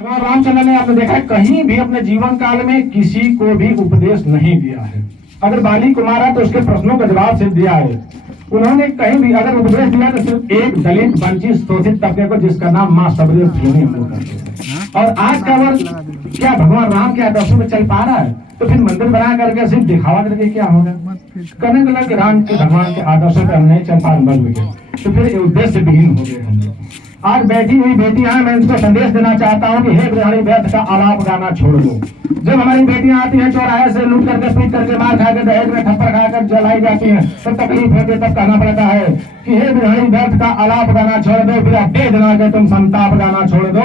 भगवान रामचंद्र ने आपने देखा है कहीं भी अपने जीवन काल में किसी को भी उपदेश नहीं दिया है। अगर बाली को मारा तो उसके प्रश्नों का जवाब सिर्फ दिया है। उन्होंने कहीं भी अगर उपदेश दिया तो सिर्फ एक दलित वंचित शोषित तबके को, जिसका नाम माँ सबरी भूमि हम लोग करते हैं। और आज का वर्ग क्या भगवान राम के आदर्शों में चल पा रहा है? तो फिर मंदिर बना करके सिर्फ दिखावा करके क्या होगा? कहने को लगा राम के भगवान के आदर्शों पर हम नहीं चल पा रहे, तो फिर उद्देश्य विहीन हो गए हम लोग। आज बैठी हुई बेटियां, मैं इनको संदेश देना चाहता हूँ कि हे गृहिणी व्यर्थ का आलाप गाना छोड़ दो। जब हमारी बेटियां आती हैं चौराहे से लूट करके पीट करके मार खा के दहेज में थप्पड़ खाकर जलाई जाती हैं, तो तकलीफ होती है, तब कहना पड़ता है कि हे गृहिणी व्यर्थ का आलाप गाना छोड़ दो, फिर वेदना के तुम संताप गाना छोड़ दो।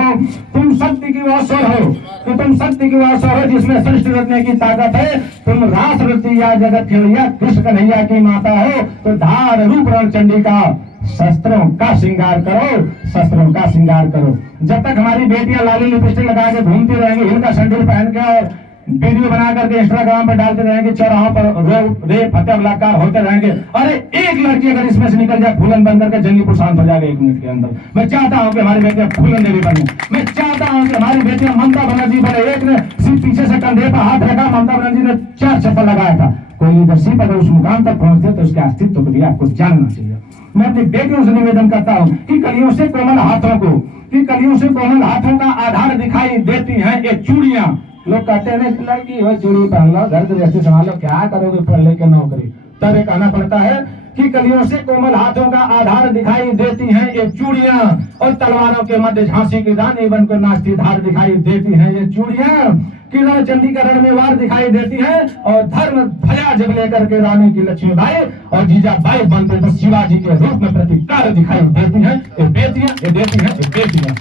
तुम शक्ति की वह स्वर हो, तो तुम शक्ति की वह स्वर हो जिसमें सृष्टि रचने की ताकत है। तुम रास रति या जगत खेलिया कृष्ण कन्हैया की माता हो, तो धार रूप रण चंडी का शस्त्रों का श्रृंगार करो, शस्त्रों का श्रृंगार करो। जब तक हमारी बेटियां लाली लिपस्टिक लगा के घूमती रहेंगी, हिल का सैंडल पहन के और वीडियो बना करके इंस्टाग्राम पर डालते रहेंगे, चौराहों पर रेप हत्या बलात्कार होते रहेंगे। अरे एक लड़की अगर इसमें से निकल जाए फूलन बन करके जंगी पुरुषांत हो जाएगा 1 मिनट के अंदर। मैं चाहता हूँ कि हमारी बेटियां फूलन देवी बने। मैं चाहता हूँ कि हमारी बेटियां ममता बनर्जी बने। एक ने सिर्फ पीछे से कंधे पर हाथ रखा, ममता बनर्जी ने 4 चप्पल लगाया था। कोई लीडरशिप अगर उस मुकाम तक पहुंचते तो उसके अस्तित्व को भी आपको जानना चाहिए। मैं अपनी बेटियों से निवेदन करता हूँ कि कलियों से कोमल हाथों को, कि कलियों से कोमल हाथों का आधार दिखाई देती हैं ये चूड़ियां। लोग कहते हैं लड़की हो चूड़ी पहन लो, घर गृहस्थी संभालो, क्या करोगे पढ़ लेके नौकरी। तब ये कहना पड़ता है कि कलियों से कोमल हाथों का आधार दिखाई देती हैं ये चूड़ियां, और तलवारों के मध्य झांसी की रानी बनकर नाचती धार दिखाई देती हैं ये चूड़ियां। किरण चंडी का रणमेवार दिखाई देती है, और धर्म ध्वजा जब लेकर के रानी की लक्ष्मीबाई और जीजाबाई बनते तो शिवाजी के रूप में प्रतिकार दिखाई देती है ये बेटियां, ये देती हैं ये बेटियां।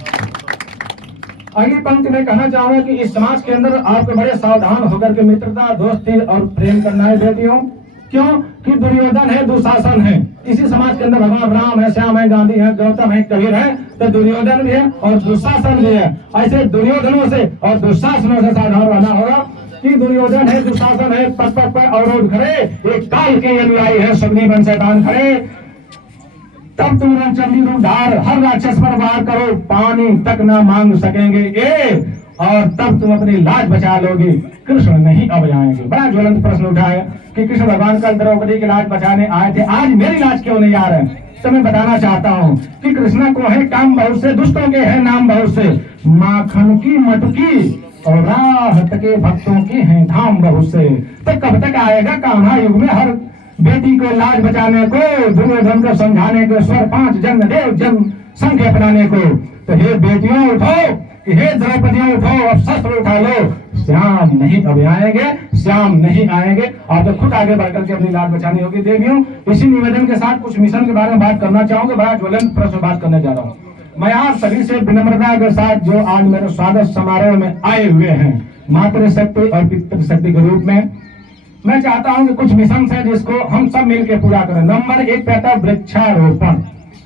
अगली पंक्ति में कहना चाहूंगा कि इस समाज के अंदर आपको बड़े सावधान होकर के मित्रता, दोस्ती और प्रेम करना है बेटियों। क्यों कि दुर्योधन है, दुशासन है। इसी समाज के अंदर भगवान राम है, श्याम है, गांधी है, गौतम है, कबीर है, तो दुर्योधन भी है और दुशासन भी है। ऐसे दुर्योधनों से और दुशासनों से सावधान रहना होगा कि दुर्योधन है, दुशासन है, पग पग पर अवरोध खड़े, एक काल के अनुयायी है, शबरी बन शैतान खड़े। तब तुम रणचंडी रूप धार हर राक्षस पर वार करो, पानी तक ना मांग सकेंगे ये, और तब तुम अपनी लाज बचा लोगे, कृष्ण नहीं अब आएंगे। बड़ा ज्वलंत प्रश्न उठा है कि कृष्ण भगवान कल द्रौपदी की लाज बचाने आए थे, आज मेरी लाज क्यों नहीं आ रहे? तो मैं बताना चाहता हूँ कि कृष्ण को है काम बहुत से, दुष्टों के है नाम बहुत से, माखन की मटकी और राहत के भक्तों के हैं धाम बहुत से। तो कब तक आएगा कान्हा युग में हर बेटी को लाज बचाने को, दुर्योधन को समझाने को, स्वर 5 जंग देव जंग संघ अपनाने को। तो हे बेटियों उठो, हे द्रौपदियों उठो, अब शस्त्र उठा लो, श्याम नहीं अब आएंगे, श्याम नहीं आएंगे। आप तो खुद आगे बढ़कर के अपनी लाज बचानी होगी देवियों। इसी निवेदन के साथ कुछ मिशन के बारे में बात करना चाहूंगा। बड़ा ज्वलंत प्रश्न बात करने जा रहा हूँ। मैं आज सभी से विनम्रता के साथ जो आज मेरे स्वागत समारोह में आए हुए हैं मातृशक्ति और पितृशक्ति के रूप में, मैं चाहता हूं कि कुछ मिशन है जिसको हम सब मिलकर पूरा करें। नंबर 1 कहता है वृक्षारोपण।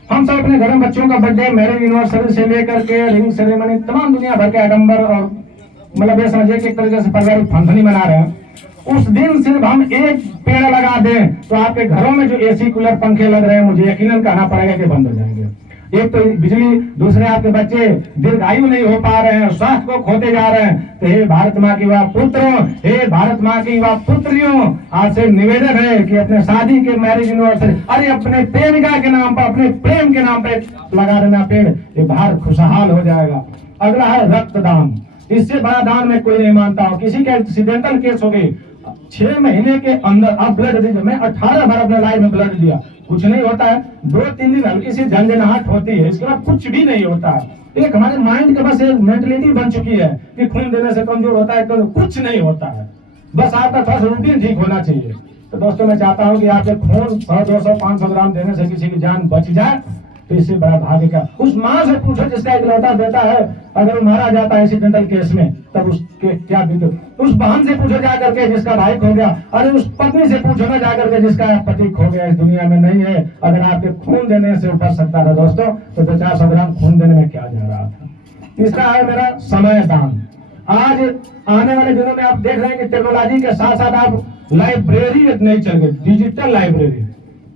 हम सब अपने घर में बच्चों का बर्थडे, मैरिज एनिवर्सरी से लेकर के रिंग सेरेमनी, तमाम दुनिया भर के आडंबर और मतलब ये समझिए कि एक तरीके से पारिवारिक फंक्शन मना रहे हैं। उस दिन सिर्फ हम एक पेड़ लगा दें तो आपके घरों में जो एसी कूलर पंखे लग रहे हैं, मुझे यकीनन कहना पड़ेगा कि बंद हो जाएंगे। एक तो बिजली, दूसरे आपके बच्चे दीर्घायु नहीं हो पा रहे हैं, स्वास्थ्य को खोते जा रहे हैं। तो हे भारत माँ की युवा पुत्रों, हे भारत माँ की युवा पुत्रियों, आपसे निवेदन है कि अपने शादी के मैरिज एनिवर्सरी, अरे अपने प्रेमिका के नाम पर, अपने प्रेम के नाम पर लगा देना पेड़, ये भारत खुशहाल हो जाएगा। अगला है रक्तदान। इससे बड़ा दान में कोई नहीं मानता हूँ। किसी का एक्सीडेंटल केस हो गई, 6 महीने के अंदर आप ब्लड दीजिए। मैं 18 बार अपने लाइफ में ब्लड दिया, कुछ नहीं होता है। 2-3 दिन हल्की सी झंझनाहट होती है, इसके बाद कुछ भी नहीं होता है। एक हमारे माइंड के बस एक मेंटलिटी बन चुकी है कि खून देने से कमजोर होता है, तो कुछ नहीं होता है। बस आपका थोड़ा सा रूटीन ठीक होना चाहिए। तो दोस्तों मैं चाहता हूँ कि आपके खून 100, 200, 500 ग्राम देने से किसी की जान बच जाए तो इससे बड़ा भाग्य का। उस माँ से पूछो जिसका इकलौता बेटा है, अगर वो मारा जाता है एक्सीडेंटल केस में, तब उसके क्या बीते। उस बहन से पूछो जा करके जिसका भाई खो गया, अरे उस पत्नी से पूछो ना जा करके जिसका पति खो गया, इस दुनिया में नहीं है। अगर आपके खून देने से बच सकता था दोस्तों, तो 50 ग्राम खून देने में क्या जा रहा था। तीसरा है मेरा समय दान। आज आने वाले दिनों में आप देख रहे हैं कि टेक्नोलॉजी के साथ साथ आप लाइब्रेरी नहीं चल गई, डिजिटल लाइब्रेरी।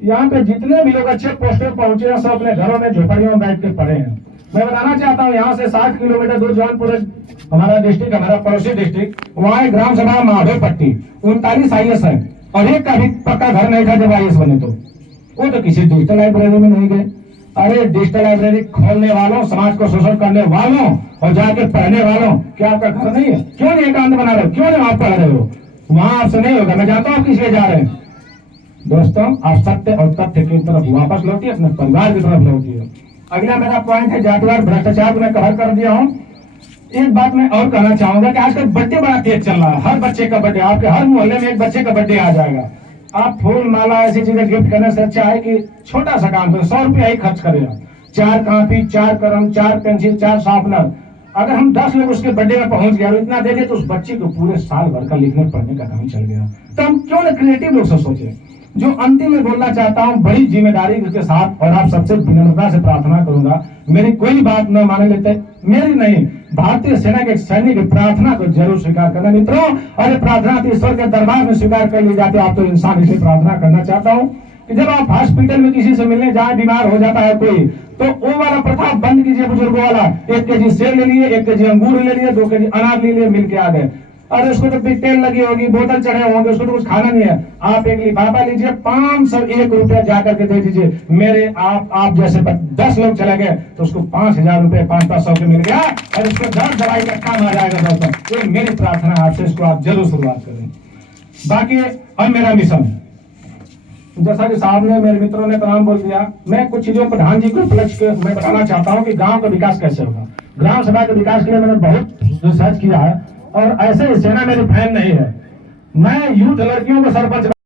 यहाँ पे जितने भी लोग अच्छे पोस्ट पर पहुंचे हैं, सब अपने घरों में झोपड़ियों में बैठ के पढ़े हैं। मैं बताना चाहता हूँ यहाँ से 60 किलोमीटर दूर जौनपुर हमारा डिस्ट्रिक्ट, हमारा पड़ोसी डिस्ट्रिक्ट, वहाँ ग्राम सभा माधोपट्टी 39 IAS है और एक का भी पक्का घर नहीं था जब IAS बने। तो वो तो किसी डिजिटल लाइब्रेरी में नहीं गए। अरे डिजिटल लाइब्रेरी खोलने वालों, समाज को शोषण करने वालों और जाके पढ़ने वालों, क्या आपका घर नहीं है? क्यों नहीं एकांत बना रहे हो? क्यों नहीं आप पढ़ रहे हो? वहां आपसे नहीं होगा। मैं जानता हूँ आप किस लिए जा रहे हैं। दोस्तों, आप सत्य और तथ्य की तरफ वापस लौटिए, अपने परिवार की तरफ लौटिए। अगला मेरा पॉइंट है जातिवाद भ्रष्टाचार को मैं कवर कर दिया हूँ। एक बात मैं और कहना चाहूंगा कि आजकल बर्थडे बड़ा तेज चल रहा है। हर बच्चे का बर्थडे, आपके हर मोहल्ले में एक बच्चे का बर्थडे आ जाएगा। आप फूल माला ऐसी चीजें गिफ्ट करने से अच्छा है कि छोटा सा काम करें, 100 रुपया ही खर्च करें। 4 कॉपी, 4 कलम, 4 पेंसिल, 4 शार्पनर, अगर हम 10 लोग उसके बर्थडे में पहुंच गया और इतना दे दिए तो उस बच्चे को पूरे साल भर का लिखने पढ़ने का काम चल गया। तो हम क्यों ना क्रिएटिव लोग से सोचे। जो अंतिम में बोलना चाहता हूं बड़ी जिम्मेदारी के साथ, और आप सबसे विनम्रता से प्रार्थना करूंगा, मेरी कोई बात न माने लेते, मेरी नहीं, भारतीय सेना के सैनिक की प्रार्थना को जरूर स्वीकार करना मित्रों। और ये प्रार्थना ईश्वर के दरबार में स्वीकार कर ली जाती है। आप तो इंसान, इसे प्रार्थना करना चाहता हूँ कि जब आप हॉस्पिटल में किसी से मिलने जाए, बीमार हो जाता है कोई, तो वो वाला प्रथा बंद कीजिए बुजुर्गों वाला। 1 केजी सेब ले लिए, 1 केजी अंगूर ले लिए, 2 केजी अनार ले लिए, मिल के आ गए। और उसको तो तेल लगी होगी, बोतल चढ़े होंगे, उसको तो कुछ खाना नहीं है। आप एक लिफाफा लीजिए, 501 रुपया जाकर के दे दीजिए। मेरे आप जैसे 10 लोग चले गए तो उसको 5000 रुपये 500 के मिल गया और उसको दवाई का काम आ जाएगा। दोस्तों, ये मेरी प्रार्थना आपसे, इसको आप जरूर शुरुआत करें। बाकी अब मेरा मिशन, जैसा कि साहब ने, मेरे मित्रों ने तमाम बोल दिया, मैं कुछ चीजों प्रधान जी को उपलक्ष्य मैं बताना चाहता हूँ कि गांव का विकास कैसे होगा। ग्राम सभा के विकास के लिए मैंने बहुत रिसर्च किया है और ऐसे सेना मेरी फैन नहीं है। मैं यूथ लड़कियों को सरपंच